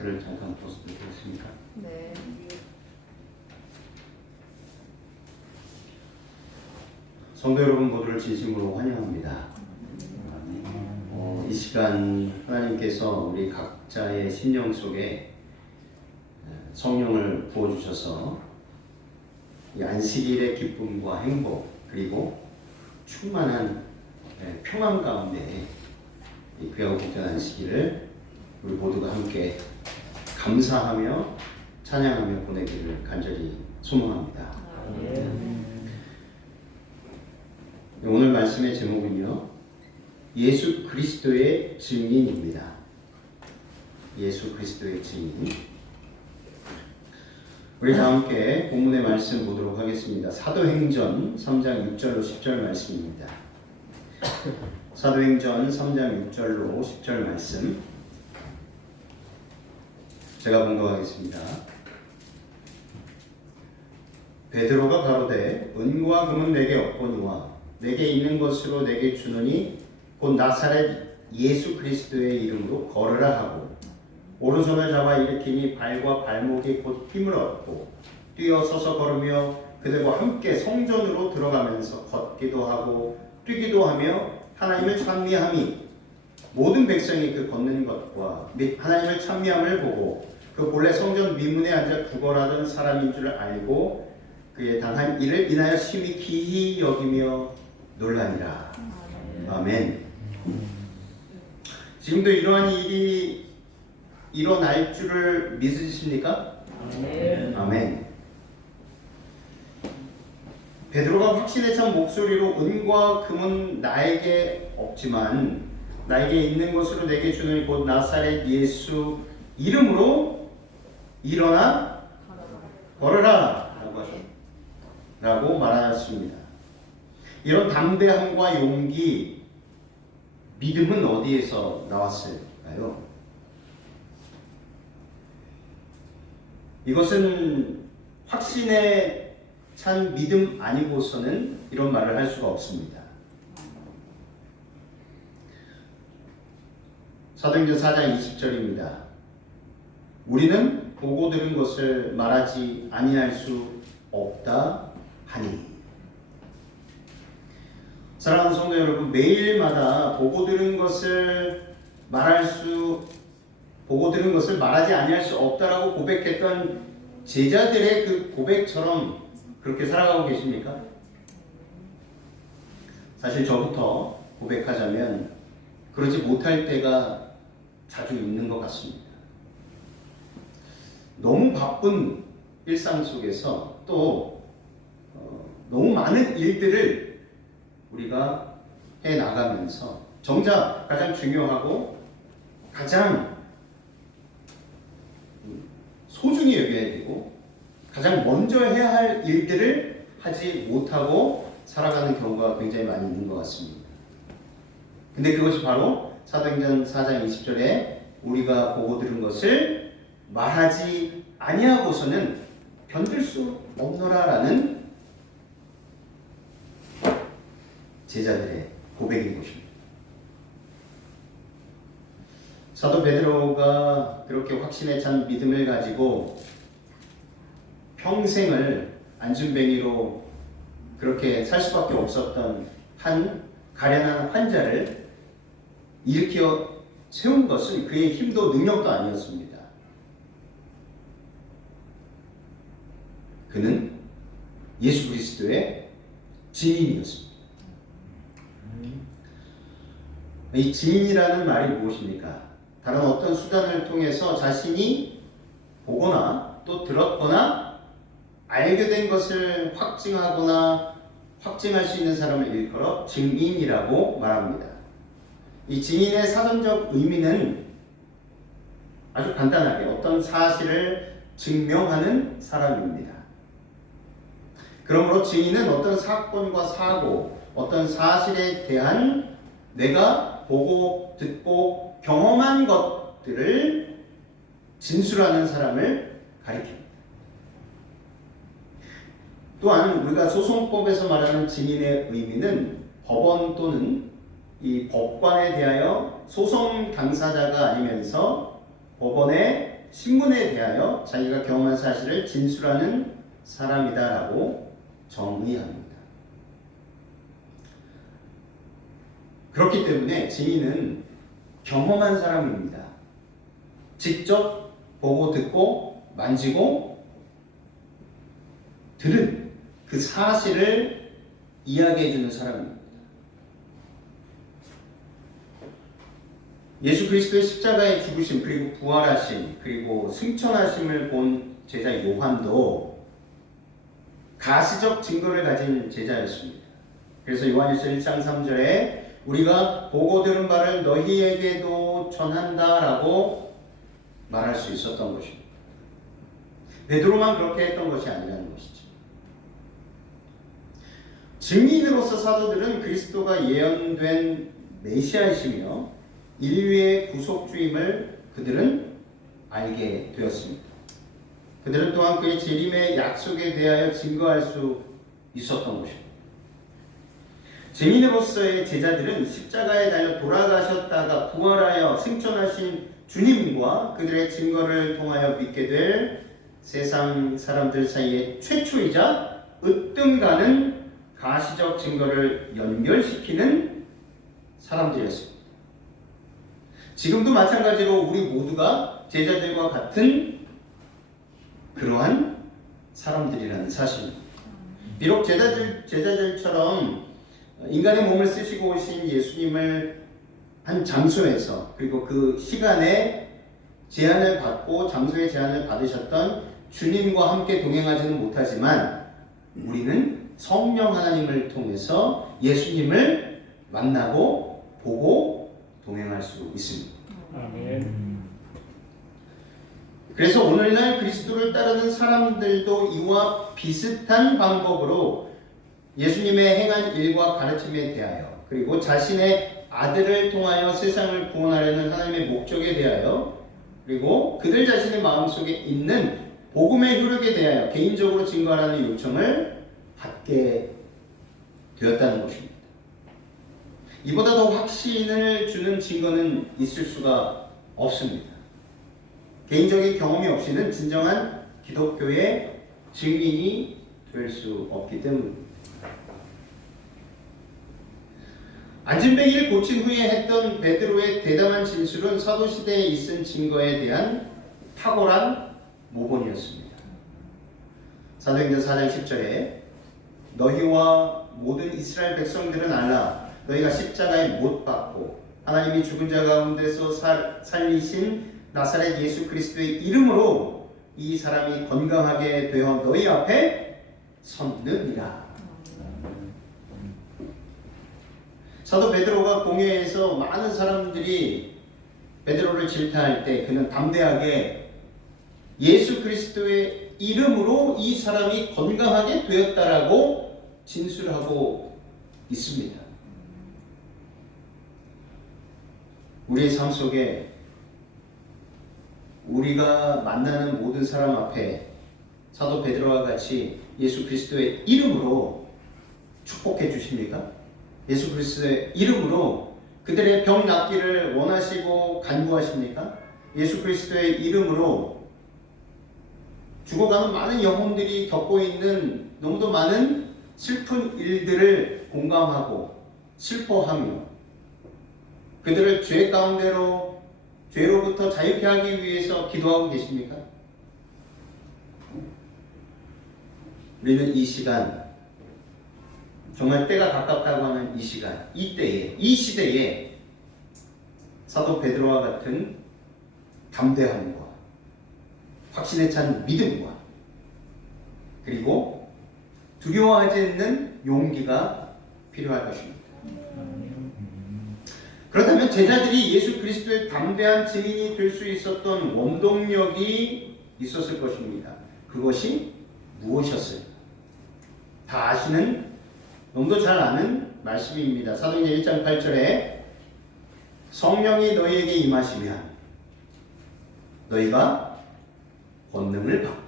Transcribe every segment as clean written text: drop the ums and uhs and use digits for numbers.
마스크를 잠깐 벗어도 되겠습니까? 네. 성도 여러분 모두를 진심으로 환영합니다. 이 시간 하나님께서 우리 각자의 심령 속에 성령을 부어주셔서 이 안식일의 기쁨과 행복 그리고 충만한 평안 가운데 이 귀하고 복된 안식일을 우리 모두가 함께 감사하며 찬양하며 보내기를 간절히 소망합니다. 오늘 말씀의 제목은요, 예수 그리스도의 증인입니다. 예수 그리스도의 증인. 우리 다 함께 본문의 말씀 보도록 하겠습니다. 사도행전 3장 6절로 10절 말씀입니다. 사도행전 3장 6절로 10절 말씀 제가 봉독하겠습니다. 베드로가 가로되 은과 금은 내게 없거니와 내게 있는 것으로 내게 주노니 곧 나사렛 예수 그리스도의 이름으로 걸으라 하고 오른손을 잡아 일으키니 발과 발목이 곧 힘을 얻고 뛰어 서서 걸으며 그들과 함께 성전으로 들어가면서 걷기도 하고 뛰기도 하며 하나님을 찬미함이 모든 백성이 그 걷는 것과 및 하나님을 찬미함을 보고 그 본래 성전 미문에 앉아 구걸하던 사람인 줄 알고 그의 당한 일을 인하여 심히 기히 여기며 놀라니라. 아멘. 지금도 이러한 일이 일어날 줄을 믿으십니까? 아멘. 베드로가 확신에 찬 목소리로 은과 금은 나에게 없지만 나에게 있는 것으로 내게 주는 곧 나사렛 예수 이름으로 일어나 걸으라 라고 말하였습니다. 이런 담대함과 용기, 믿음은 어디에서 나왔을까요? 이것은 확신에 찬 믿음 아니고서는 이런 말을 할 수가 없습니다. 사도행전 4장 20절입니다. 우리는 보고 들은 것을 말하지 아니할 수 없다 하니. 사랑하는 성도 여러분, 매일마다 보고 들은 것을 말하지 아니할 수 없다라고 고백했던 제자들의 그 고백처럼 그렇게 살아가고 계십니까? 사실 저부터 고백하자면 그러지 못할 때가 자주 있는 것 같습니다. 너무 바쁜 일상 속에서 또 너무 많은 일들을 우리가 해 나가면서 정작 가장 중요하고 가장 소중히 여겨야 되고 가장 먼저 해야 할 일들을 하지 못하고 살아가는 경우가 굉장히 많이 있는 것 같습니다. 근데 그것이 바로 사도행전 4장 20절에 우리가 보고 들은 것을 말하지 아니하고서는 견딜 수 없노라라는 제자들의 고백인 것입니다. 사도 베드로가 그렇게 확신에 찬 믿음을 가지고 평생을 안진뱅이로 그렇게 살 수밖에 없었던 한 가련한 환자를 일으켜 세운 것은 그의 힘도 능력도 아니었습니다. 그는 예수 그리스도의 증인이었습니다. 이 증인이라는 말이 무엇입니까? 다른 어떤 수단을 통해서 자신이 보거나 또 들었거나 알게 된 것을 확증하거나 확증할 수 있는 사람을 일컬어 증인이라고 말합니다. 이 증인의 사전적 의미는 아주 간단하게 어떤 사실을 증명하는 사람입니다. 그러므로 증인은 어떤 사건과 사고, 어떤 사실에 대한 내가 보고 듣고 경험한 것들을 진술하는 사람을 가리킵니다. 또한 우리가 소송법에서 말하는 증인의 의미는 법원 또는 이 법관에 대하여 소송 당사자가 아니면서 법원의 신문에 대하여 자기가 경험한 사실을 진술하는 사람이다라고 정의합니다. 그렇기 때문에 증인은 경험한 사람입니다. 직접 보고 듣고 만지고 들은 그 사실을 이야기해 주는 사람입니다. 예수 그리스도의 십자가의 죽으심 그리고 부활하심 그리고 승천하심을 본 제자 요한도 가시적 증거를 가진 제자였습니다. 그래서 요한일서 1장 3절에 우리가 보고 들은 바를 너희에게도 전한다라고 말할 수 있었던 것입니다. 베드로만 그렇게 했던 것이 아니라는 것이죠. 증인으로서 사도들은 그리스도가 예언된 메시아이시며 인류의 구속주임을 그들은 알게 되었습니다. 그들은 또한 그의 재림의 약속에 대하여 증거할 수 있었던 것입니다. 증인으로서의 제자들은 십자가에 달려 돌아가셨다가 부활하여 승천하신 주님과 그들의 증거를 통하여 믿게 될 세상 사람들 사이에 최초이자 으뜸가는 가시적 증거를 연결시키는 사람들이었습니다. 지금도 마찬가지로 우리 모두가 제자들과 같은 그러한 사람들이라는 사실입니다. 비록 제자들처럼 인간의 몸을 쓰시고 오신 예수님을 한 장소에서 그리고 그 시간에 제한을 받고 장소의 제한을 받으셨던 주님과 함께 동행하지는 못하지만 우리는 성령 하나님을 통해서 예수님을 만나고 보고 동행할 수 있습니다. 아멘. 그래서 오늘날 그리스도를 따르는 사람들도 이와 비슷한 방법으로 예수님의 행한 일과 가르침에 대하여 그리고 자신의 아들을 통하여 세상을 구원하려는 하나님의 목적에 대하여 그리고 그들 자신의 마음속에 있는 복음의 효력에 대하여 개인적으로 증거하라는 요청을 받게 되었다는 것입니다. 이보다 더 확신을 주는 증거는 있을 수가 없습니다. 개인적인 경험이 없이는 진정한 기독교의 증인이 될 수 없기 때문입니다. 안진뱅이를 고친 후에 했던 베드로의 대담한 진술은 사도시대에 있은 증거에 대한 탁월한 모본이었습니다. 사도행전 4장 10절에 너희와 모든 이스라엘 백성들은 알라 너희가 십자가에 못 박고 하나님이 죽은 자 가운데서 살리신 나사렛 예수 그리스도의 이름으로 이 사람이 건강하게 되어 너희 앞에 섰느니라. 사도 베드로가 공회에서 많은 사람들이 베드로를 질타할 때 그는 담대하게 예수 그리스도의 이름으로 이 사람이 건강하게 되었다라고 진술하고 있습니다. 우리의 삶 속에 우리가 만나는 모든 사람 앞에 사도 베드로와 같이 예수 그리스도의 이름으로 축복해 주십니까? 예수 그리스도의 이름으로 그들의 병 낫기를 원하시고 간구하십니까? 예수 그리스도의 이름으로 죽어가는 많은 영혼들이 겪고 있는 너무도 많은 슬픈 일들을 공감하고 슬퍼하며 그들을 죄 가운데로 죄로부터 자유케 하기 위해서 기도하고 계십니까? 우리는 이 시간 정말 때가 가깝다고 하는 이 시간, 이 때에, 이 시대에 사도 베드로와 같은 담대함과 확신에 찬 믿음과 그리고 두려워하지 않는 용기가 필요할 것입니다. 그렇다면 제자들이 예수 그리스도의 담대한 증인이 될 수 있었던 원동력이 있었을 것입니다. 그것이 무엇이었을까? 다 아시는 너무도 잘 아는 말씀입니다. 사도행전 1장 8절에 성령이 너희에게 임하시면 너희가 권능을 받고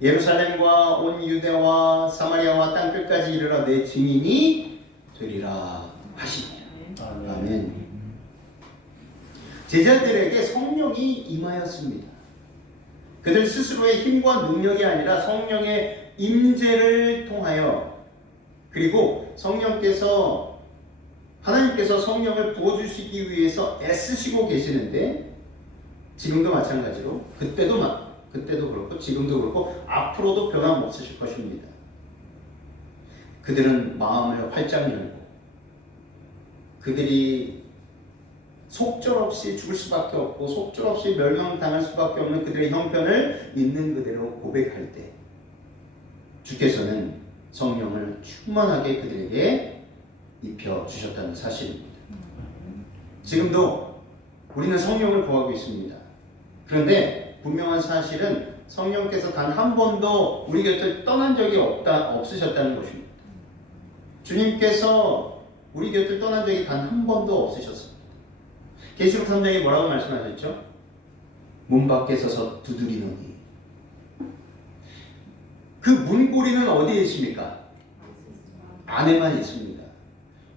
예루살렘과 온 유대와 사마리아와 땅끝까지 이르러 내 증인이 되리라 하시니라. 아멘. 제자들에게 성령이 임하였습니다. 그들 스스로의 힘과 능력이 아니라 성령의 임재를 통하여, 그리고 하나님께서 성령을 부어주시기 위해서 애쓰시고 계시는데, 지금도 마찬가지로 그때도 그렇고 지금도 그렇고 앞으로도 변함없으실 것입니다. 그들은 마음을 활짝 열고 그들이 속절없이 죽을 수밖에 없고 속절없이 멸망당할 수밖에 없는 그들의 형편을 있는 그대로 고백할 때 주께서는 성령을 충만하게 그들에게 입혀주셨다는 사실입니다. 지금도 우리는 성령을 구하고 있습니다. 그런데 분명한 사실은 성령께서 단 한 번도 우리 곁을 떠난 적이 없으셨다는 것입니다. 주님께서 우리 곁을 떠난 적이 단 한 번도 없으셨습니다. 계시록 3장에 뭐라고 말씀하셨죠? 문 밖에 서서 두드리노니. 그 문고리는 어디에 있습니까? 안에만 있습니다.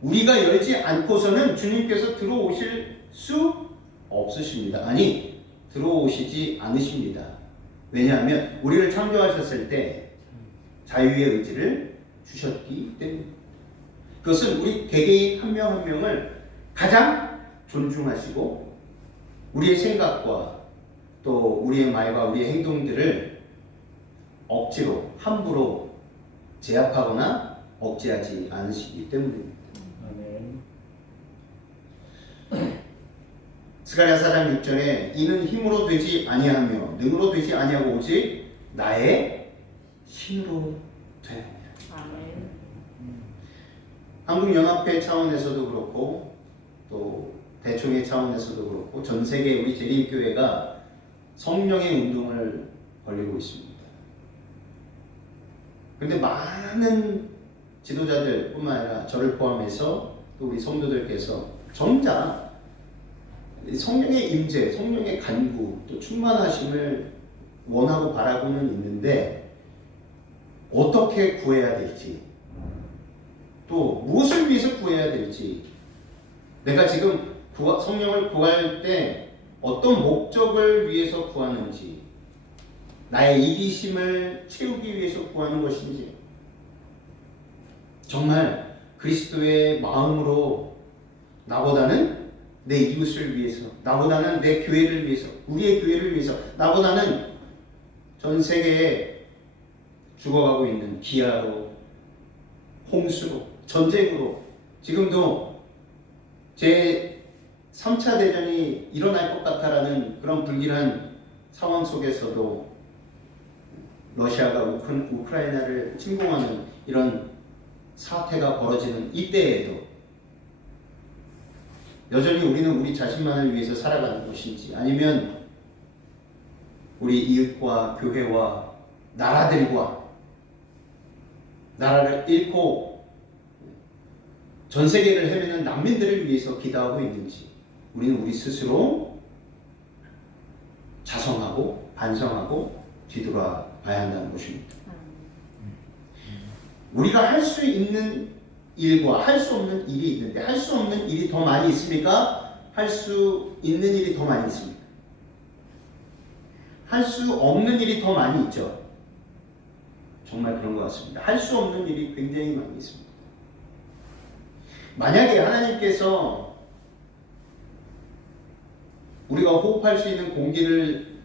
우리가 열지 않고서는 주님께서 들어오실 수 없으십니다. 아니, 들어오시지 않으십니다. 왜냐하면 우리를 창조하셨을 때 자유의 의지를 주셨기 때문입니다. 그것은 우리 개개인 한 명 한 명을 가장 존중하시고 우리의 생각과 또 우리의 말과 우리의 행동들을 억지로 함부로 제압하거나 억제하지 않으시기 때문입니다. 스가랴 4장 6절에 이는 힘으로 되지 아니하며 능으로 되지 아니하고 오직 나의 힘으로 되느니라. 한국연합회 차원에서도 그렇고 또 대총회 차원에서도 그렇고 전 세계 우리 재림교회가 성령의 운동을 벌이고 있습니다. 그런데 많은 지도자들 뿐만 아니라 저를 포함해서 또 우리 성도들께서 정작 성령의 임재, 성령의 간구, 또 충만하심을 원하고 바라고는 있는데 어떻게 구해야 될지, 또 무엇을 위해서 구해야 될지, 내가 지금 성령을 구할 때 어떤 목적을 위해서 구하는지, 나의 이기심을 채우기 위해서 구하는 것인지, 정말 그리스도의 마음으로 나보다는 내 이웃을 위해서, 나보다는 내 교회를 위해서, 우리의 교회를 위해서, 나보다는 전 세계에 죽어가고 있는 기아로, 홍수로, 전쟁으로, 지금도 제 3차 대전이 일어날 것 같다라는 그런 불길한 상황 속에서도 러시아가 우크라이나를 침공하는 이런 사태가 벌어지는 이때에도 여전히 우리는 우리 자신만을 위해서 살아가는 것인지, 아니면 우리 이웃과 교회와 나라들과 나라를 잃고 전 세계를 헤매는 난민들을 위해서 기도하고 있는지, 우리는 우리 스스로 자성하고 반성하고 뒤돌아봐야 한다는 것입니다. 우리가 할 수 있는 일과 할 수 없는 일이 있는데, 할 수 없는 일이 더 많이 있습니까? 할 수 있는 일이 더 많이 있습니까? 할 수 없는 일이 더 많이 있죠. 정말 그런 것 같습니다. 할 수 없는 일이 굉장히 많이 있습니다. 만약에 하나님께서 우리가 호흡할 수 있는 공기를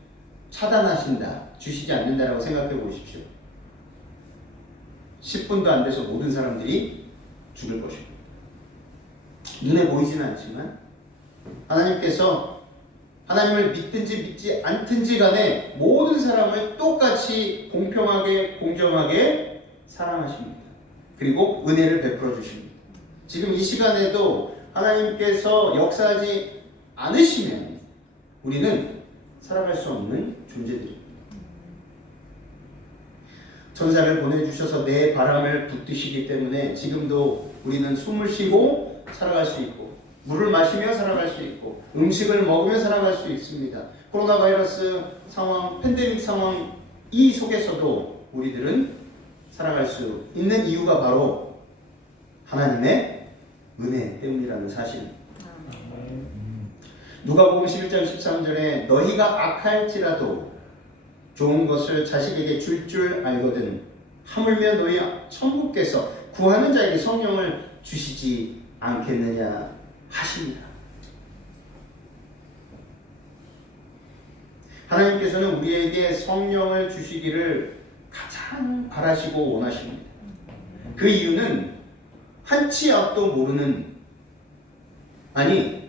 차단하신다, 주시지 않는다라고 생각해 보십시오. 10분도 안 돼서 모든 사람들이 죽을 것입니다. 눈에 보이지는 않지만 하나님께서 하나님을 믿든지 믿지 않든지 간에 모든 사람을 똑같이 공평하게 공정하게 사랑하십니다. 그리고 은혜를 베풀어 주십니다. 지금 이 시간에도 하나님께서 역사하지 않으시면 우리는 살아갈 수 없는 존재들입니다. 천사를 보내주셔서 내 바람을 붙드시기 때문에 지금도 우리는 숨을 쉬고 살아갈 수 있고, 물을 마시며 살아갈 수 있고, 음식을 먹으며 살아갈 수 있습니다. 코로나 바이러스 상황, 팬데믹 상황 이 속에서도 우리들은 살아갈 수 있는 이유가 바로 하나님의 은혜 때문이라는 사실입니다. 누가복음 11장 13절에 너희가 악할지라도 좋은 것을 자식에게 줄 알거든 하물며 너희 천국께서 구하는 자에게 성령을 주시지 않겠느냐 하십니다. 하나님께서는 우리에게 성령을 주시기를 가장 바라시고 원하십니다. 그 이유는 한치 앞도 모르는, 아니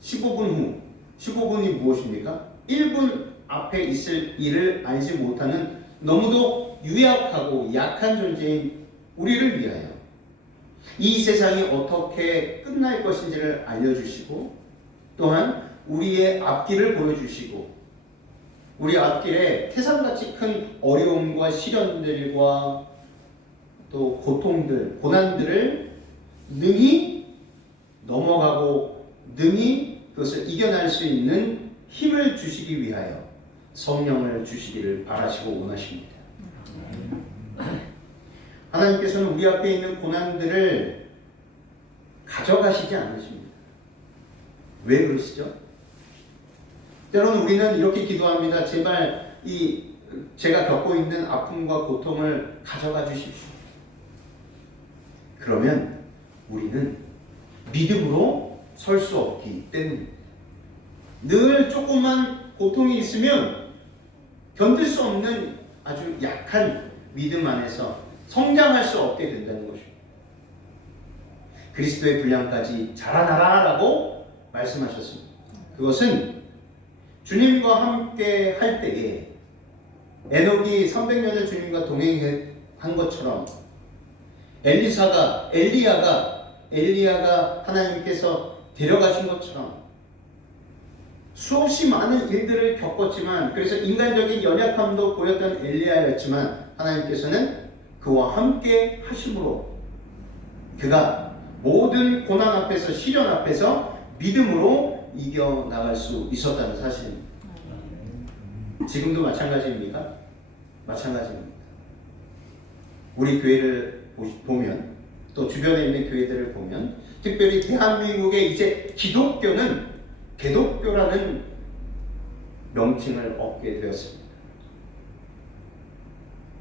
15분이 무엇입니까? 1분 앞에 있을 일을 알지 못하는 너무도 유약하고 약한 존재인 우리를 위하여 이 세상이 어떻게 끝날 것인지를 알려주시고, 또한 우리의 앞길을 보여주시고, 우리 앞길에 태산같이 큰 어려움과 시련들과 또 고통들, 고난들을 능히 넘어가고 능히 그것을 이겨낼 수 있는 힘을 주시기 위하여 성령을 주시기를 바라시고 원하십니다. 하나님께서는 우리 앞에 있는 고난들을 가져가시지 않으십니다. 왜 그러시죠? 때로는 우리는 이렇게 기도합니다. 제발 제가 겪고 있는 아픔과 고통을 가져가 주십시오. 그러면 우리는 믿음으로 설 수 없기 때문입니다. 늘 조금만 고통이 있으면 견딜 수 없는 아주 약한 믿음 안에서 성장할 수 없게 된다는 것입니다. 그리스도의 분량까지 자라나라 라고 말씀하셨습니다. 그것은 주님과 함께 할 때에 에녹이 300년을 주님과 동행한 것처럼 엘리야가 하나님께서 데려가신 것처럼 수없이 많은 일들을 겪었지만, 그래서 인간적인 연약함도 보였던 엘리야였지만 하나님께서는 그와 함께 하심으로 그가 모든 고난 앞에서, 시련 앞에서 믿음으로 이겨나갈 수 있었다는 사실입니다. 지금도 마찬가지입니까? 마찬가지입니다. 우리 교회를 보면, 또 주변에 있는 교회들을 보면, 특별히 대한민국에 이제 기독교는 개독교라는 명칭을 얻게 되었습니다.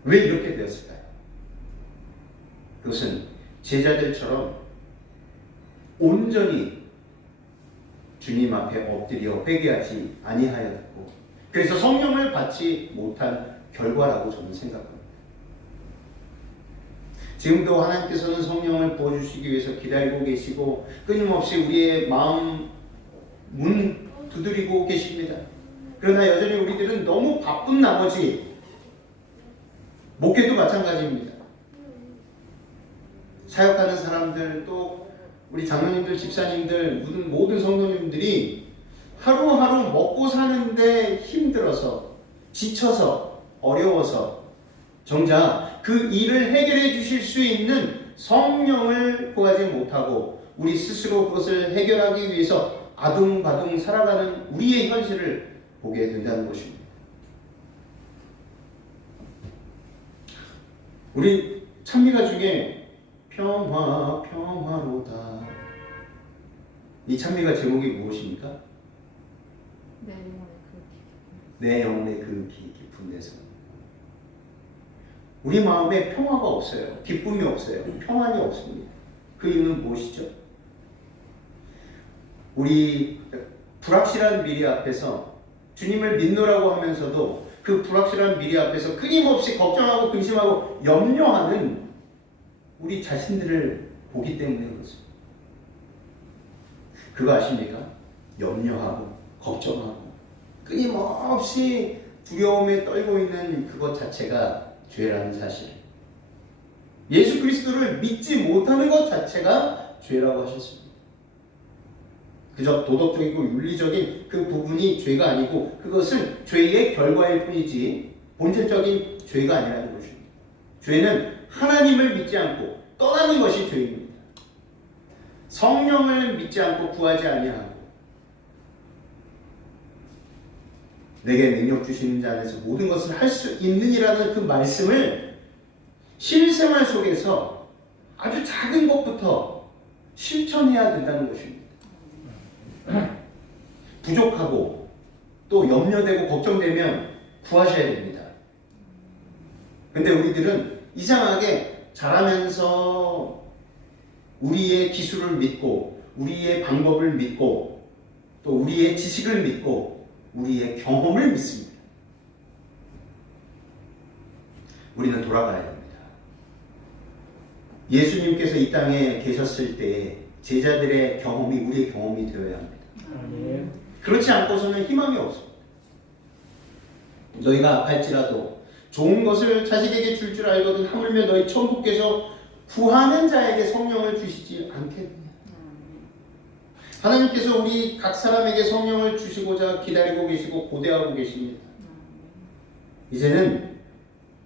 왜 이렇게 되었을까요? 그것은 제자들처럼 온전히 주님 앞에 엎드려 회개하지 아니하였고, 그래서 성령을 받지 못한 결과라고 저는 생각합니다. 지금도 하나님께서는 성령을 부어주시기 위해서 기다리고 계시고 끊임없이 우리의 마음 문 두드리고 계십니다. 그러나 여전히 우리들은 너무 바쁜 나머지, 목회도 마찬가지입니다. 사역하는 사람들, 또 우리 장로님들, 집사님들, 모든 성도님들이 하루하루 먹고 사는데 힘들어서, 지쳐서, 어려워서 정작 그 일을 해결해 주실 수 있는 성령을 구하지 못하고 우리 스스로 그것을 해결하기 위해서 아둥바둥 살아가는 우리의 현실을 보게 된다는 것입니다. 우리 찬미가 중에 평화 평화로다, 이 찬미가 제목이 무엇입니까? 내 영혼의 그 깊은 데서. 우리 마음에 평화가 없어요. 기쁨이 없어요. 평안이 없습니다. 그 이유는 무엇이죠? 우리 불확실한 미래 앞에서 주님을 믿노라고 하면서도 그 불확실한 미래 앞에서 끊임없이 걱정하고 근심하고 염려하는 우리 자신들을 보기 때문에 그렇습니다. 그거 아십니까? 염려하고 걱정하고 끊임없이 두려움에 떨고 있는 그것 자체가 죄라는 사실, 예수 그리스도를 믿지 못하는 것 자체가 죄라고 하셨습니다. 그저 도덕적이고 윤리적인 그 부분이 죄가 아니고 그것은 죄의 결과일 뿐이지 본질적인 죄가 아니라는 것입니다. 죄는 하나님을 믿지 않고 떠나는 것이 죄입니다. 성령을 믿지 않고 구하지 아니하고 내게 능력 주시는 자 안에서 모든 것을 할 수 있느니라는 그 말씀을 실생활 속에서 아주 작은 것부터 실천해야 된다는 것입니다. 부족하고 또 염려되고 걱정되면 구하셔야 됩니다. 근데 우리들은 이상하게 자라면서 우리의 기술을 믿고 우리의 방법을 믿고 또 우리의 지식을 믿고 우리의 경험을 믿습니다. 우리는 돌아가야 됩니다. 예수님께서 이 땅에 계셨을 때 제자들의 경험이 우리의 경험이 되어야 합니다. 그렇지 않고서는 희망이 없습니다. 너희가 악할지라도 좋은 것을 자식에게 줄 줄 알거든 하물며 너희 천국께서 구하는 자에게 성령을 주시지 않겠느냐. 하나님께서 우리 각 사람에게 성령을 주시고자 기다리고 계시고 고대하고 계십니다. 이제는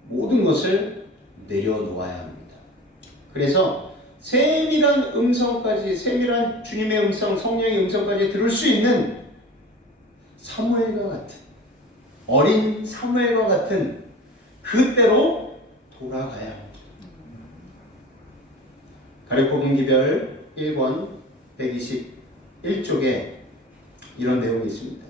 모든 것을 내려놓아야 합니다. 그래서 세밀한 음성까지, 세밀한 주님의 음성, 성령의 음성까지 들을 수 있는 사무엘과 같은, 어린 사무엘과 같은 그때로 돌아가야 합니다. 가르포분 기별 1권 121쪽에 이런 내용이 있습니다.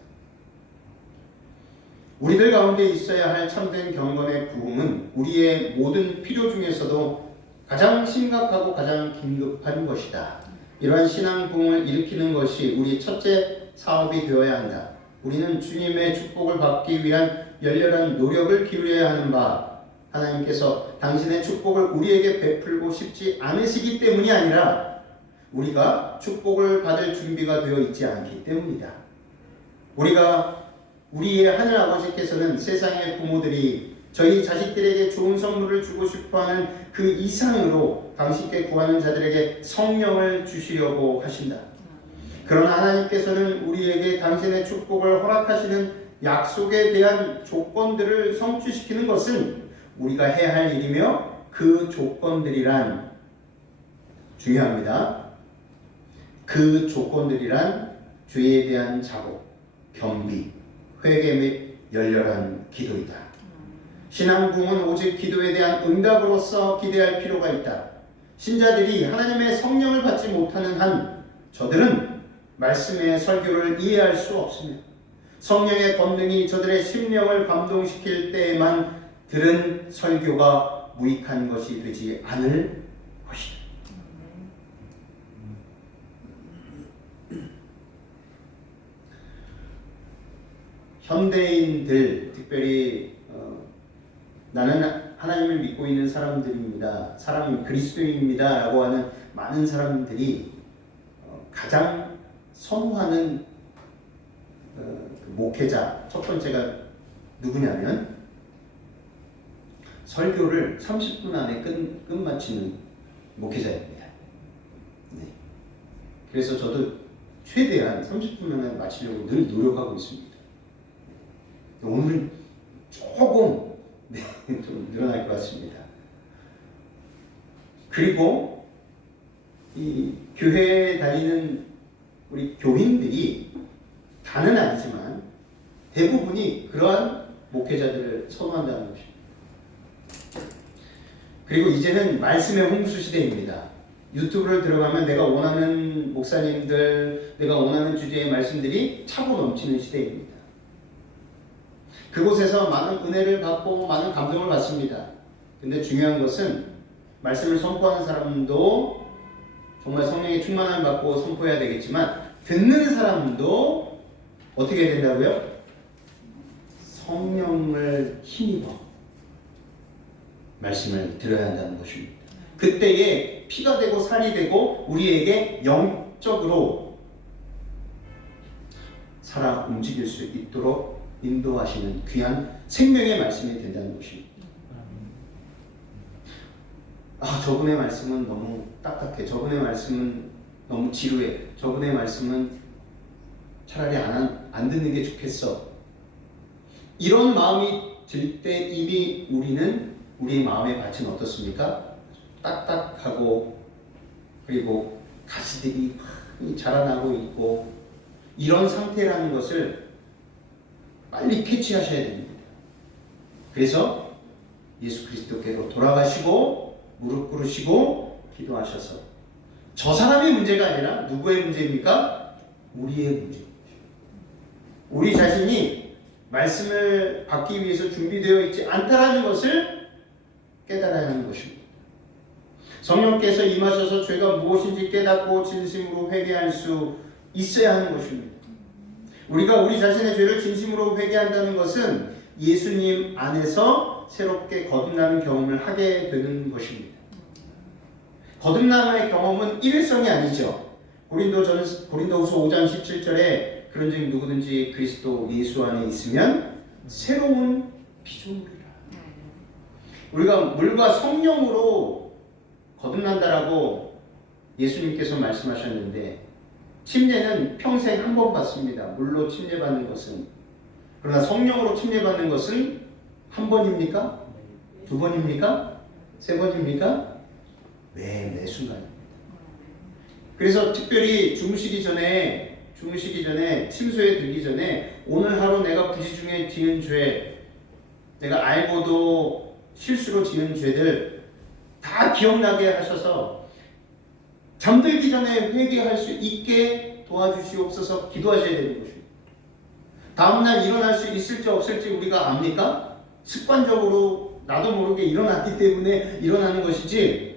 우리들 가운데 있어야 할 참된 경건의 부흥은 우리의 모든 필요 중에서도 가장 심각하고 가장 긴급한 것이다. 이러한 신앙 부흥을 일으키는 것이 우리 첫째 사업이 되어야 한다. 우리는 주님의 축복을 받기 위한 열렬한 노력을 기울여야 하는 바, 하나님께서 당신의 축복을 우리에게 베풀고 싶지 않으시기 때문이 아니라 우리가 축복을 받을 준비가 되어 있지 않기 때문이다. 우리의 하늘 아버지께서는 세상의 부모들이 저희 자식들에게 좋은 선물을 주고 싶어하는 그 이상으로 당신께 구하는 자들에게 성령을 주시려고 하신다. 그러나 하나님께서는 우리에게 당신의 축복을 허락하시는 약속에 대한 조건들을 성취시키는 것은 우리가 해야 할 일이며, 그 조건들이란, 중요합니다. 그 조건들이란 죄에 대한 자복, 겸비, 회개 및 열렬한 기도이다. 신앙 부흥은 오직 기도에 대한 응답으로서 기대할 필요가 있다. 신자들이 하나님의 성령을 받지 못하는 한 저들은 말씀의 설교를 이해할 수 없습니다. 성령의 권능이 저들의 심령을 감동시킬 때에만 들은 설교가 무익한 것이 되지 않을 것이다. 현대인들, 특별히 나는 하나님을 믿고 있는 사람들입니다, 사람은 그리스도인입니다 라고 하는 많은 사람들이 가장 선호하는 목회자, 첫 번째가 누구냐면 설교를 30분 안에 끝마치는 목회자입니다. 네. 그래서 저도 최대한 30분 안에 마치려고 늘 노력하고 있습니다. 오늘은 조금 좀 늘어날 것 같습니다. 그리고 이 교회에 다니는 우리 교인들이 다는 아니지만 대부분이 그러한 목회자들을 선호한다는 것입니다. 그리고 이제는 말씀의 홍수 시대입니다. 유튜브를 들어가면 내가 원하는 목사님들, 내가 원하는 주제의 말씀들이 차고 넘치는 시대입니다. 그곳에서 많은 은혜를 받고 많은 감동을 받습니다. 근데 중요한 것은 말씀을 선포하는 사람도 정말 성령의 충만함을 받고 선포해야 되겠지만, 듣는 사람도 어떻게 해야 된다고요? 성령을 힘입어 말씀을 들어야 한다는 것입니다. 그때에 피가 되고 살이 되고 우리에게 영적으로 살아 움직일 수 있도록 인도하시는 귀한 생명의 말씀이 된다는 것입니다. 저분의 말씀은 너무 딱딱해, 저분의 말씀은 너무 지루해, 저분의 말씀은 차라리 안 듣는 게 좋겠어, 이런 마음이 들 때 이미 우리의 마음의 밭은 어떻습니까? 딱딱하고 그리고 가시들이 많이 자라나고 있고, 이런 상태라는 것을 빨리 캐치하셔야 됩니다. 그래서 예수 그리스도께로 돌아가시고 무릎 꿇으시고 기도하셔서, 저 사람의 문제가 아니라 누구의 문제입니까? 우리의 문제입니다. 우리 자신이 말씀을 받기 위해서 준비되어 있지 않다라는 것을 깨달아야 하는 것입니다. 성령께서 임하셔서 죄가 무엇인지 깨닫고 진심으로 회개할 수 있어야 하는 것입니다. 우리가 우리 자신의 죄를 진심으로 회개한다는 것은 예수님 안에서 새롭게 거듭나는 경험을 하게 되는 것입니다. 거듭남의 경험은 일회성이 아니죠. 고린도후서 5장 17절에 그런즉 누구든지 그리스도 예수 안에 있으면 새로운 피조물이라. 우리가 물과 성령으로 거듭난다라고 예수님께서 말씀하셨는데, 침례는 평생 한 번 받습니다. 물로 침례받는 것은. 그러나 성령으로 침례받는 것은 한 번입니까? 두 번입니까? 세 번입니까? 매 순간입니다. 그래서 특별히 주무시기 전에 침소에 들기 전에 오늘 하루 내가 부지중에 지은 죄, 내가 알고도 실수로 지은 죄들 다 기억나게 하셔서 잠들기 전에 회개할 수 있게 도와주시옵소서 기도하셔야 되는 것입니다. 다음날 일어날 수 있을지 없을지 우리가 압니까? 습관적으로 나도 모르게 일어났기 때문에 일어나는 것이지,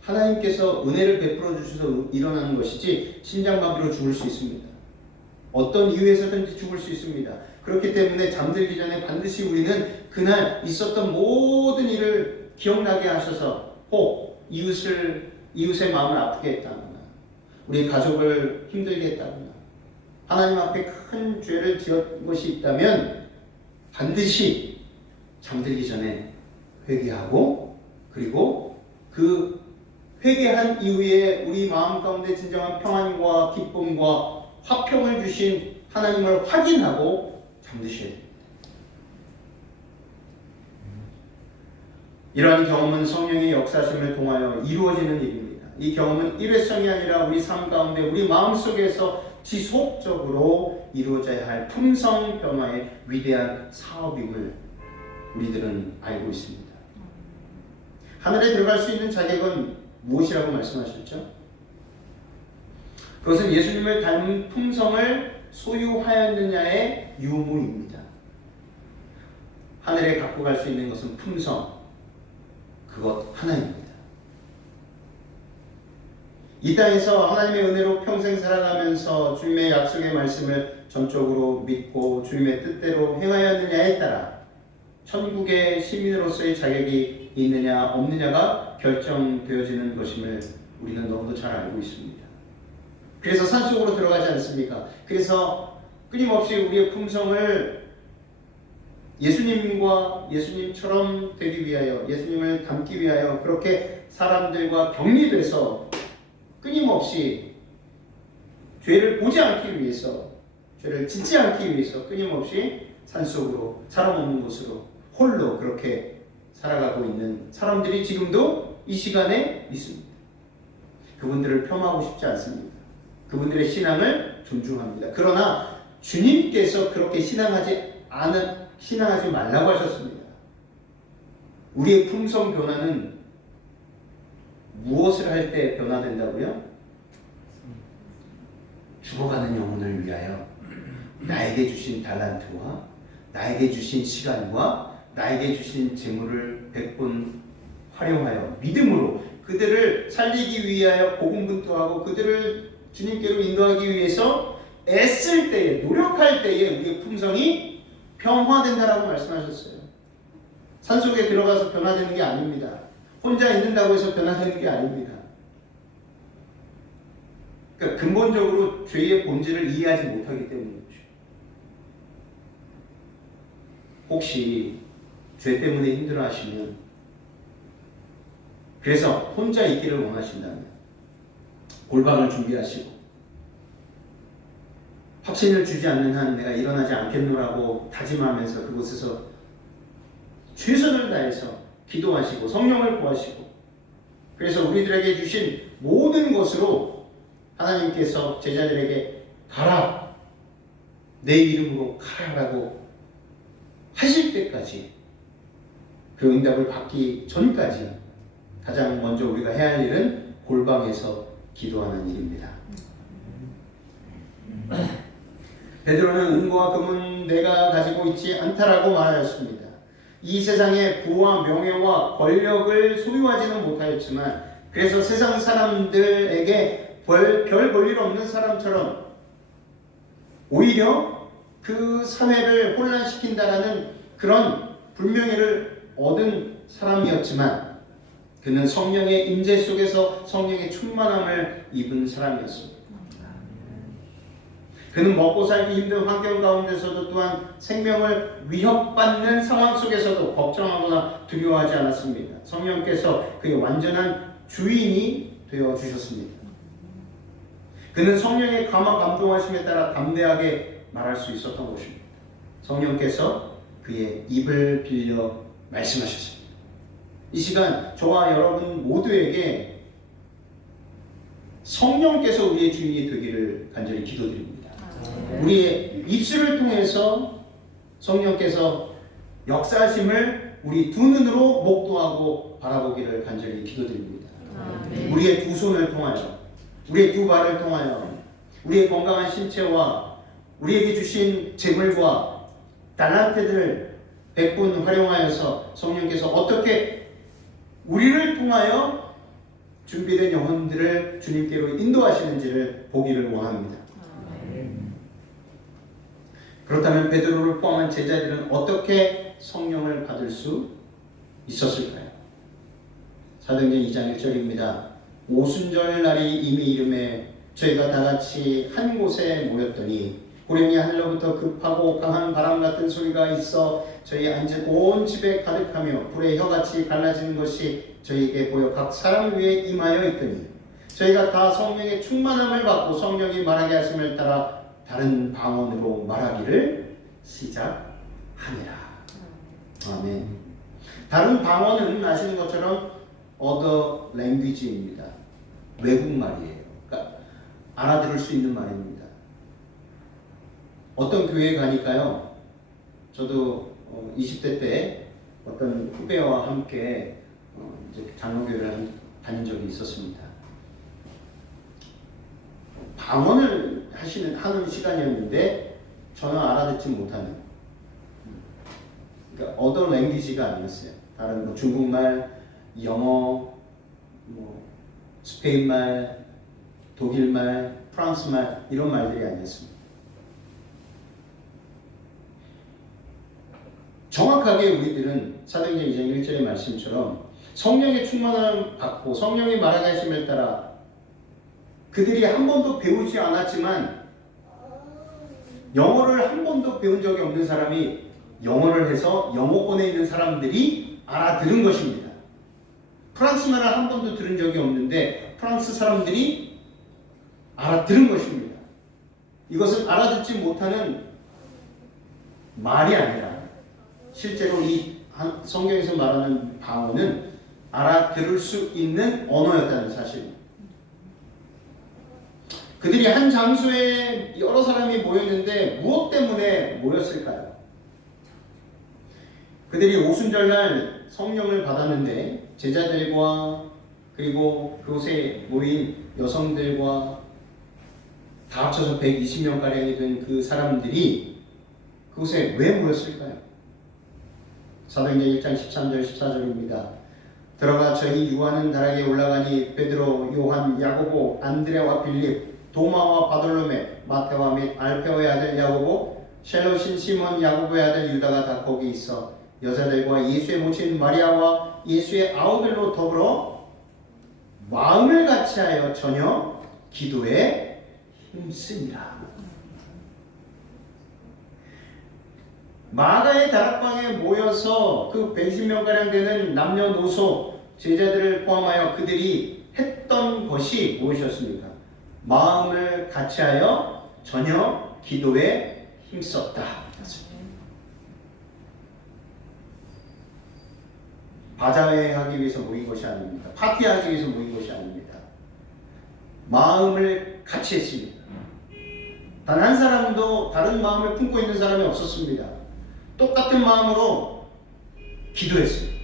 하나님께서 은혜를 베풀어 주셔서 일어나는 것이지 심장마비로 죽을 수 있습니다. 어떤 이유에서든지 죽을 수 있습니다. 그렇기 때문에 잠들기 전에 반드시 우리는 그날 있었던 모든 일을 기억나게 하셔서, 혹 이웃의 마음을 아프게 했다거나 우리 가족을 힘들게 했다거나 하나님 앞에 큰 죄를 지은 것이 있다면 반드시 잠들기 전에 회개하고, 그리고 그 회개한 이후에 우리 마음 가운데 진정한 평안과 기쁨과 화평을 주신 하나님을 확인하고 잠드셔야 됩니다. 이러한 경험은 성령의 역사심을 통하여 이루어지는 일입니다. 이 경험은 일회성이 아니라 우리 삶 가운데 우리 마음속에서 지속적으로 이루어져야 할 품성 변화의 위대한 사업임을 우리들은 알고 있습니다. 하늘에 들어갈 수 있는 자격은 무엇이라고 말씀하셨죠? 그것은 예수님을 닮은 품성을 소유하였느냐의 유무입니다. 하늘에 갖고 갈 수 있는 것은 품성, 그것 하나입니다. 이 땅에서 하나님의 은혜로 평생 살아가면서 주님의 약속의 말씀을 전적으로 믿고 주님의 뜻대로 행하였느냐에 따라 천국의 시민으로서의 자격이 있느냐 없느냐가 결정되어지는 것임을 우리는 너무도 잘 알고 있습니다. 그래서 산속으로 들어가지 않습니까? 그래서 끊임없이 우리의 품성을 예수님처럼 되기 위하여, 예수님을 닮기 위하여 그렇게 사람들과 격리돼서 끊임없이 죄를 보지 않기 위해서, 죄를 짓지 않기 위해서 끊임없이 산속으로, 사람 없는 곳으로 홀로 그렇게 살아가고 있는 사람들이 지금도 이 시간에 있습니다. 그분들을 폄하하고 싶지 않습니다. 그분들의 신앙을 존중합니다. 그러나 주님께서 그렇게 신앙하지 말라고 하셨습니다. 우리의 품성 변화는 무엇을 할 때 변화된다고요? 죽어가는 영혼을 위하여 나에게 주신 달란트와 나에게 주신 시간과 나에게 주신 재물을 100번 활용하여 믿음으로 그들을 살리기 위하여 고군분투하고 그들을 주님께로 인도하기 위해서 애쓸 때에, 노력할 때에 우리의 품성이 변화된다라고 말씀하셨어요. 산속에 들어가서 변화되는 게 아닙니다. 혼자 있는다고 해서 변화되는 게 아닙니다. 그러니까 근본적으로 죄의 본질을 이해하지 못하기 때문이죠. 혹시 죄 때문에 힘들어하시면, 그래서 혼자 있기를 원하신다면 골방을 준비하시고 확신을 주지 않는 한 내가 일어나지 않겠노라고 다짐하면서 그곳에서 최선을 다해서 기도하시고 성령을 구하시고, 그래서 우리들에게 주신 모든 것으로 하나님께서 제자들에게 가라, 내 이름으로 가라라고 하실 때까지, 그 응답을 받기 전까지 가장 먼저 우리가 해야 할 일은 골방에서 기도하는 일입니다. 베드로는 은과 금은 내가 가지고 있지 않다라고 말하였습니다. 이 세상의 부와 명예와 권력을 소유하지는 못하였지만 그래서 세상 사람들에게 별 볼 일 없는 사람처럼 오히려 그 사회를 혼란시킨다라는 그런 불명예를 얻은 사람이었지만 그는 성령의 임재 속에서 성령의 충만함을 입은 사람이었습니다. 그는 먹고 살기 힘든 환경 가운데서도 또한 생명을 위협받는 상황 속에서도 걱정하거나 두려워하지 않았습니다. 성령께서 그의 완전한 주인이 되어 주셨습니다. 그는 성령의 감화 감동하심에 따라 담대하게 말할 수 있었던 것입니다. 성령께서 그의 입을 빌려 말씀하셨습니다. 이 시간 저와 여러분 모두에게 성령께서 우리의 주인이 되기를 간절히 기도드립니다. 우리의 입술을 통해서 성령께서 역사하심을 우리 두 눈으로 목도하고 바라보기를 간절히 기도드립니다. 우리의 두 손을 통하여, 우리의 두 발을 통하여, 우리의 건강한 신체와 우리에게 주신 재물과 달란트들을 백분 활용하여서 성령께서 어떻게 우리를 통하여 준비된 영혼들을 주님께로 인도하시는지를 보기를 원합니다. 그렇다면 베드로를 포함한 제자들은 어떻게 성령을 받을 수 있었을까요? 사도행전 2장 1절입니다. 오순절 날이 이미 이름에 저희가 다 같이 한 곳에 모였더니 구름이 하늘로부터 급하고 강한 바람 같은 소리가 있어 저희 앉은 온 집에 가득하며 불의 혀같이 갈라지는 것이 저희에게 보여 각 사람 위에 임하여 있더니 저희가 다 성령의 충만함을 받고 성령이 말하게 하심을 따라 다른 방언으로 말하기를 시작하니라. 아멘. 다른 방언은 아시는 것처럼 other language입니다. 외국말이에요. 그러니까 알아들을 수 있는 말입니다. 어떤 교회에 가니까요, 저도 20대 때 어떤 후배와 함께 이제 장로교회를 다닌 적이 있었습니다. 방언을 하는 시간이었는데 전혀 알아듣지 못하는, 그러니까 other language가 아니었어요. 다른 뭐 중국말, 영어, 뭐 스페인말, 독일말, 프랑스말 이런 말들이 아니었습니다. 정확하게 우리들은 사도행전 2장 1절의 말씀처럼 성령의 충만함을 받고 성령이 말하게 하심을 따라 그들이 한 번도 배우지 않았지만 영어를 한 번도 배운 적이 없는 사람이 영어를 해서 영어권에 있는 사람들이 알아들은 것입니다. 프랑스말을 한 번도 들은 적이 없는데 프랑스 사람들이 알아들은 것입니다. 이것은 알아듣지 못하는 말이 아니라 실제로 이 성경에서 말하는 방언은 알아들을 수 있는 언어였다는 사실입니다. 그들이 한 장소에 여러 사람이 모였는데 무엇 때문에 모였을까요? 그들이 오순절날 성령을 받았는데 제자들과 그리고 그곳에 모인 여성들과 다 합쳐서 120명가량이 된 그 사람들이 그곳에 왜 모였을까요? 사도행전 1장 13절 14절입니다. 들어가 저희 유하는 다락에 올라가니 베드로, 요한, 야고보, 안드레와 빌립, 도마와 바돌로메, 마테와 및 알페오의 아들 야고보, 셀롯인 시몬 야고보의 아들 유다가 다 거기 있어 여자들과 예수의 모친 마리아와 예수의 아우들로 더불어 마음을 같이하여 전혀 기도에 힘쓰니라. 마가의 다락방에 모여서 그 120명가량 되는 남녀노소 제자들을 포함하여 그들이 했던 것이 무엇이었습니까? 마음을 같이하여 전혀 기도에 힘썼다. 바자회 하기 위해서 모인 것이 아닙니다. 파티하기 위해서 모인 것이 아닙니다. 마음을 같이 했습니다. 단 한 사람도 다른 마음을 품고 있는 사람이 없었습니다. 똑같은 마음으로 기도했습니다.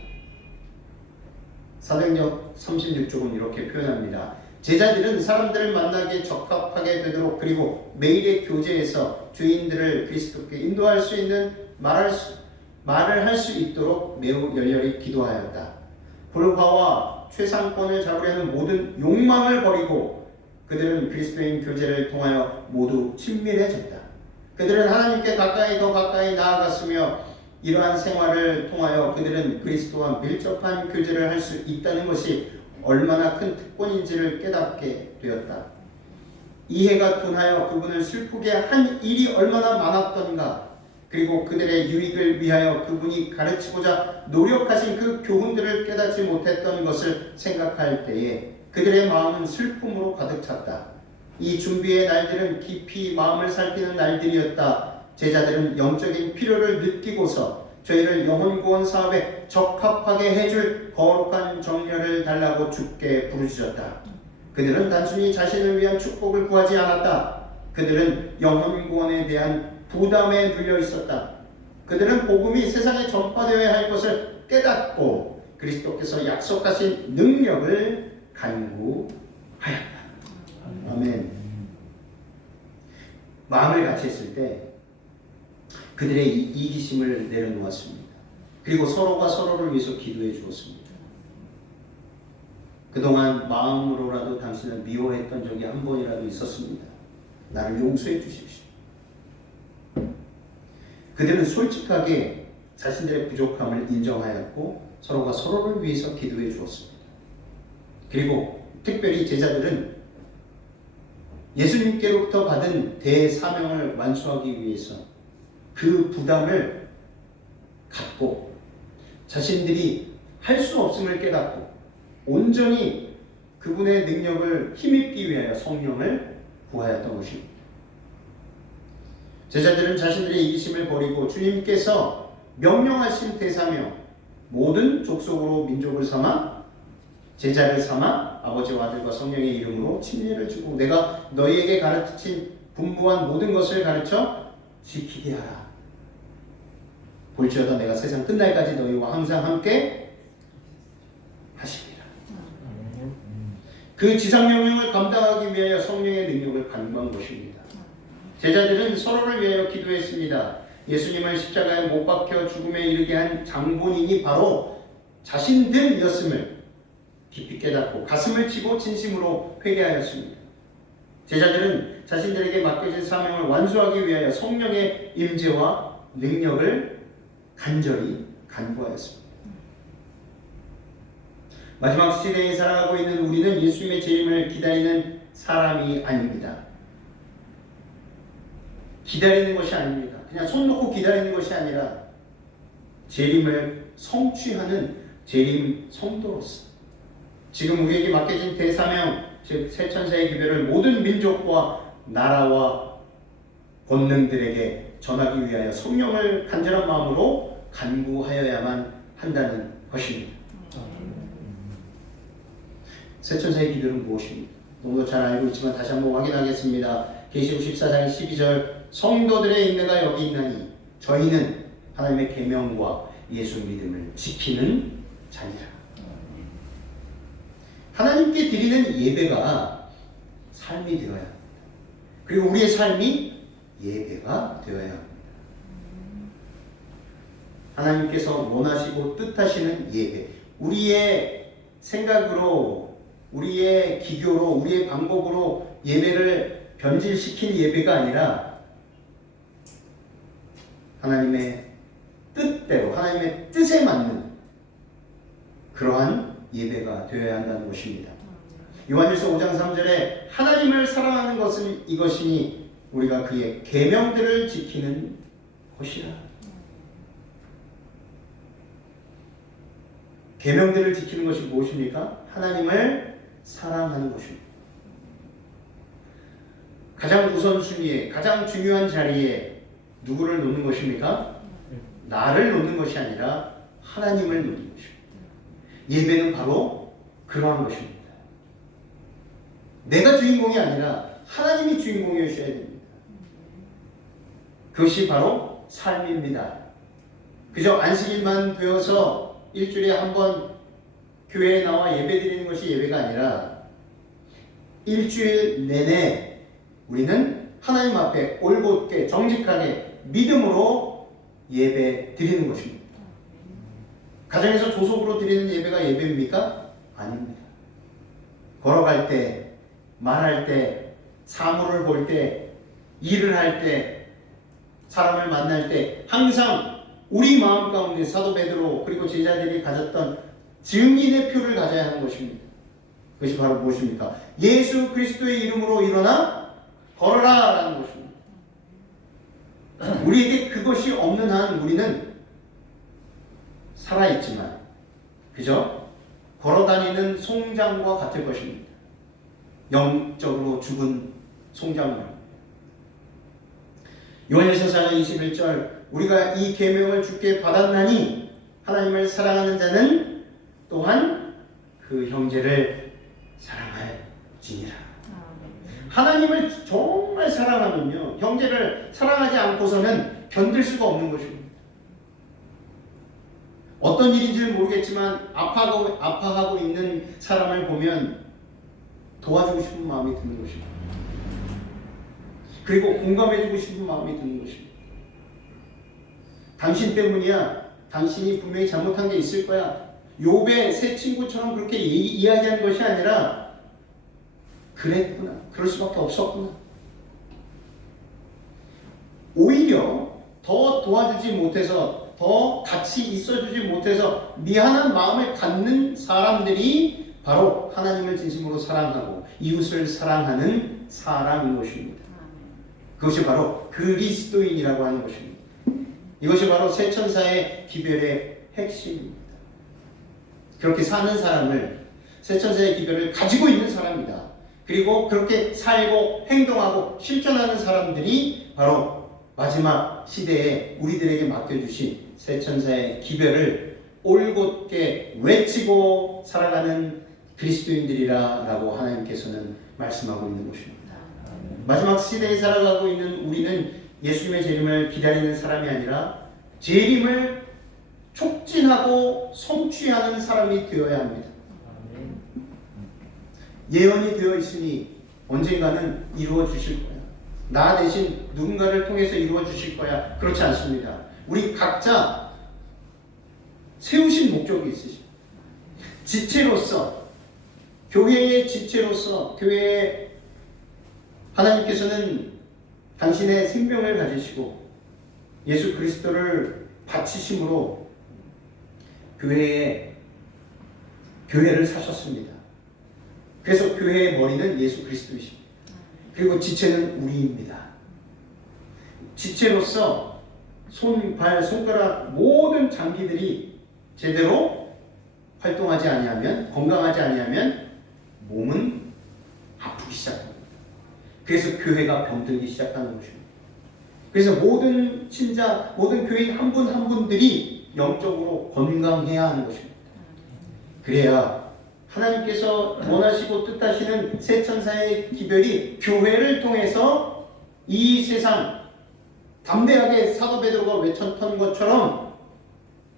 사도행전 36쪽은 이렇게 표현합니다. 제자들은 사람들을 만나기에 적합하게 되도록 그리고 매일의 교제에서 주인들을 그리스도께 인도할 수 있는 말을 할 수 있도록 매우 열렬히 기도하였다. 불화와 최상권을 잡으려는 모든 욕망을 버리고 그들은 그리스도인 교제를 통하여 모두 친밀해졌다. 그들은 하나님께 더 가까이 나아갔으며 이러한 생활을 통하여 그들은 그리스도와 밀접한 교제를 할 수 있다는 것이 얼마나 큰 특권인지를 깨닫게 되었다. 이해가 둔하여 그분을 슬프게 한 일이 얼마나 많았던가. 그리고 그들의 유익을 위하여 그분이 가르치고자 노력하신 그 교훈들을 깨닫지 못했던 것을 생각할 때에 그들의 마음은 슬픔으로 가득 찼다. 이 준비의 날들은 깊이 마음을 살피는 날들이었다. 제자들은 영적인 필요를 느끼고서 저희를 영혼 구원 사업에 적합하게 해줄 거룩한 정렬을 달라고 주께 부르짖었다. 그들은 단순히 자신을 위한 축복을 구하지 않았다. 그들은 영혼 구원에 대한 부담에 눌려 있었다. 그들은 복음이 세상에 전파되어야 할 것을 깨닫고 그리스도께서 약속하신 능력을 간구하였다. 아멘. 마음을 같이 했을 때 그들의 이기심을 내려놓았습니다. 그리고 서로가 서로를 위해서 기도해 주었습니다. 그동안 마음으로라도 당신을 미워했던 적이 한 번이라도 있었습니다. 나를 용서해 주십시오. 그들은 솔직하게 자신들의 부족함을 인정하였고 서로가 서로를 위해서 기도해 주었습니다. 그리고 특별히 제자들은 예수님께로부터 받은 대사명을 완수하기 위해서 그 부담을 갖고 자신들이 할 수 없음을 깨닫고 온전히 그분의 능력을 힘입기 위하여 성령을 구하였던 것입니다. 제자들은 자신들의 이기심을 버리고 주님께서 명령하신 대사명 모든 족속으로 민족을 삼아 제자를 삼아 아버지와 아들과 성령의 이름으로 침례를 주고 내가 너희에게 가르친 분부한 모든 것을 가르쳐 지키게 하라. 볼지어다 내가 세상 끝날까지 너희와 항상 함께 하시리라. 그 지상명령을 감당하기 위하여 성령의 능력을 간구한 것입니다. 제자들은 서로를 위하여 기도했습니다. 예수님을 십자가에 못 박혀 죽음에 이르게 한 장본인이 바로 자신들이었음을 깊이 깨닫고 가슴을 치고 진심으로 회개하였습니다. 제자들은 자신들에게 맡겨진 사명을 완수하기 위하여 성령의 임재와 능력을 간절히 간구하였습니다. 마지막 시대에 살아가고 있는 우리는 예수님의 재림을 기다리는 사람이 아닙니다. 기다리는 것이 아닙니다. 그냥 손 놓고 기다리는 것이 아니라 재림을 성취하는 재림 성도로서 지금 우리에게 맡겨진 대사명, 즉 새천사의 기별을 모든 민족과 나라와 권능들에게 전하기 위하여 성령을 간절한 마음으로 간구하여야만 한다는 것입니다. 새천사의 기별은 무엇입니까? 너무도 잘 알고 있지만 다시 한번 확인하겠습니다. 계시록 14장 12절 성도들의 인내가 여기 있나니 저희는 하나님의 계명과 예수 믿음을 지키는 자니라. 하나님께 드리는 예배가 삶이 되어야 합니다. 그리고 우리의 삶이 예배가 되어야 합니다. 하나님께서 원하시고 뜻하시는 예배, 우리의 생각으로, 우리의 기교로, 우리의 방법으로 예배를 변질시킨 예배가 아니라 하나님의 뜻대로, 하나님의 뜻에 맞는 그러한 예배가 되어야 한다는 것입니다. 요한일서 5장 3절에 하나님을 사랑하는 것은 이것이니 우리가 그의 계명들을 지키는 것이라. 계명들을 지키는 것이 무엇입니까? 하나님을 사랑하는 것입니다. 가장 우선순위에, 가장 중요한 자리에 누구를 놓는 것입니까? 나를 놓는 것이 아니라 하나님을 놓는 것입니다. 예배는 바로 그러한 것입니다. 내가 주인공이 아니라 하나님이 주인공이셔야 됩니다. 그것이 바로 삶입니다. 그저 안식일만 되어서 일주일에 한 번 교회에 나와 예배 드리는 것이 예배가 아니라 일주일 내내 우리는 하나님 앞에 올곧게 정직하게 믿음으로 예배 드리는 것입니다. 가정에서 조속으로 드리는 예배가 예배입니까? 아닙니다. 걸어갈 때, 말할 때, 사물을 볼 때, 일을 할 때, 사람을 만날 때 항상 우리 마음 가운데 사도 베드로 그리고 제자들이 가졌던 증인의 표를 가져야 하는 것입니다. 그것이 바로 무엇입니까? 예수 그리스도의 이름으로 일어나 걸어라 라는 것입니다. 우리에게 그것이 없는 한 우리는 살아있지만 그저 걸어다니는 송장과 같을 것입니다. 영적으로 죽은 송장만. 요한일서 4장 21절 우리가 이 계명을 주께 받았나니 하나님을 사랑하는 자는 또한 그 형제를 사랑할지니라. 하나님을 정말 사랑하면요, 형제를 사랑하지 않고서는 견딜 수가 없는 것입니다. 어떤 일인지는 모르겠지만 아파하고 있는 사람을 보면 도와주고 싶은 마음이 드는 것입니다. 그리고 공감해주고 싶은 마음이 드는 것입니다. 당신 때문이야. 당신이 분명히 잘못한 게 있을 거야. 욥의 새 친구처럼 그렇게 이야기하는 것이 아니라 그랬구나. 그럴 수밖에 없었구나. 오히려 더 도와주지 못해서, 더 같이 있어주지 못해서 미안한 마음을 갖는 사람들이 바로 하나님을 진심으로 사랑하고 이웃을 사랑하는 사람인 것입니다. 그것이 바로 그리스도인이라고 하는 것입니다. 이것이 바로 새 천사의 기별의 핵심입니다. 그렇게 사는 사람을, 새 천사의 기별을 가지고 있는 사람이다. 그리고 그렇게 살고 행동하고 실천하는 사람들이 바로 마지막 시대에 우리들에게 맡겨주신 새 천사의 기별을 올곧게 외치고 살아가는 그리스도인들이라고 하나님께서는 말씀하고 있는 것입니다. 마지막 시대에 살아가고 있는 우리는 예수님의 재림을 기다리는 사람이 아니라 재림을 촉진하고 성취하는 사람이 되어야 합니다. 예언이 되어 있으니 언젠가는 이루어 주실 거야. 나 대신 누군가를 통해서 이루어 주실 거야. 그렇지 않습니다. 우리 각자 세우신 목적이 있으십니다. 지체로서, 교회의 지체로서, 교회의 하나님께서는 당신의 생명을 가지시고 예수 그리스도를 바치심으로 교회를 사셨습니다. 그래서 교회의 머리는 예수 그리스도이십니다. 그리고 지체는 우리입니다. 지체로서 손, 발, 손가락 모든 장기들이 제대로 활동하지 아니하면, 건강하지 아니하면 몸은 아프기 시작합니다. 그래서 교회가 병들기 시작하는 것입니다. 그래서 모든 신자, 모든 교인 한 분 한 분들이 영적으로 건강해야 하는 것입니다. 그래야 하나님께서 원하시고 뜻하시는 새 천사의 기별이 교회를 통해서 이 세상, 담대하게 사도 베드로가 외쳤던 것처럼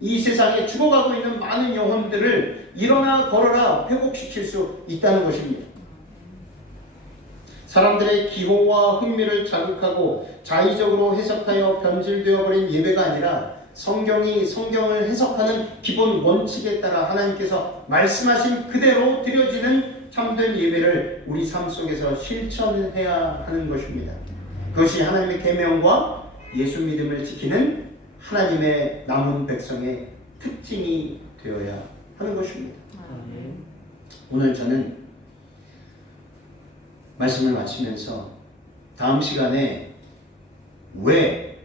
이 세상에 죽어가고 있는 많은 영혼들을 일어나 걸어라 회복시킬 수 있다는 것입니다. 사람들의 기호와 흥미를 자극하고 자의적으로 해석하여 변질되어버린 예배가 아니라 성경이 성경을 해석하는 기본 원칙에 따라 하나님께서 말씀하신 그대로 드려지는 참된 예배를 우리 삶 속에서 실천해야 하는 것입니다. 그것이 하나님의 계명과 예수 믿음을 지키는 하나님의 남은 백성의 특징이 되어야 하는 것입니다. 오늘 저는 말씀을 마치면서 다음 시간에 왜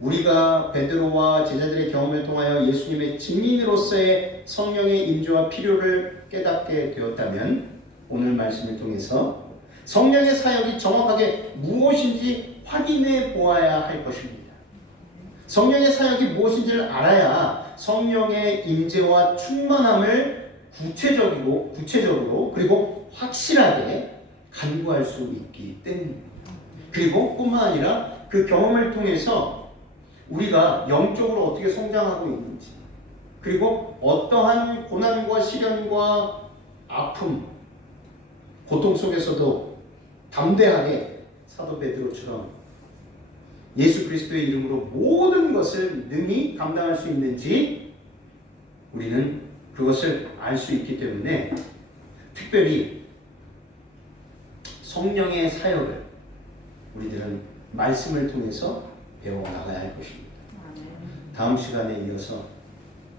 우리가 베드로와 제자들의 경험을 통하여 예수님의 증인으로서의 성령의 임재와 필요를 깨닫게 되었다면 오늘 말씀을 통해서 성령의 사역이 정확하게 무엇인지 확인해 보아야 할 것입니다. 성령의 사역이 무엇인지를 알아야 성령의 임재와 충만함을 구체적으로 그리고 확실하게 간구할 수 있기 때문입니다. 그리고 뿐만 아니라 그 경험을 통해서 우리가 영적으로 어떻게 성장하고 있는지, 그리고 어떠한 고난과 시련과 아픔, 고통 속에서도 담대하게 사도 베드로처럼 예수 그리스도의 이름으로 모든 것을 능히 감당할 수 있는지 우리는 그것을 알 수 있기 때문에 특별히 성령의 사역을 우리들은 말씀을 통해서 배워나가야 할 것입니다. 다음 시간에 이어서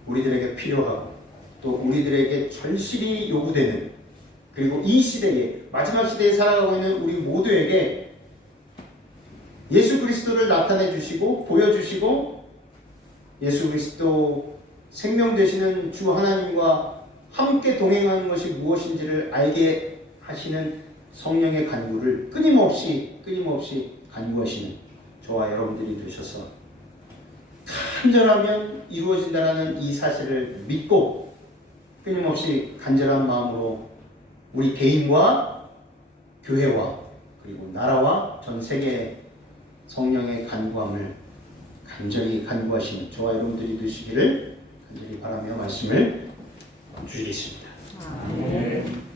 우리들에게 필요하고 또 우리들에게 절실히 요구되는, 그리고 이 시대에 마지막 시대에 살아가고 있는 우리 모두에게 예수 그리스도를 나타내 주시고 보여주시고 예수 그리스도 생명 되시는 주 하나님과 함께 동행하는 것이 무엇인지를 알게 하시는 성령의 간구를 끊임없이 간구하시는 저와 여러분들이 되셔서 간절하면 이루어진다라는 이 사실을 믿고 끊임없이 간절한 마음으로 우리 개인과 교회와 그리고 나라와 전 세계의 성령의 간구함을 간절히 간구하시는 저와 여러분들이 되시기를 간절히 바라며 말씀을 주시겠습니다. 아멘.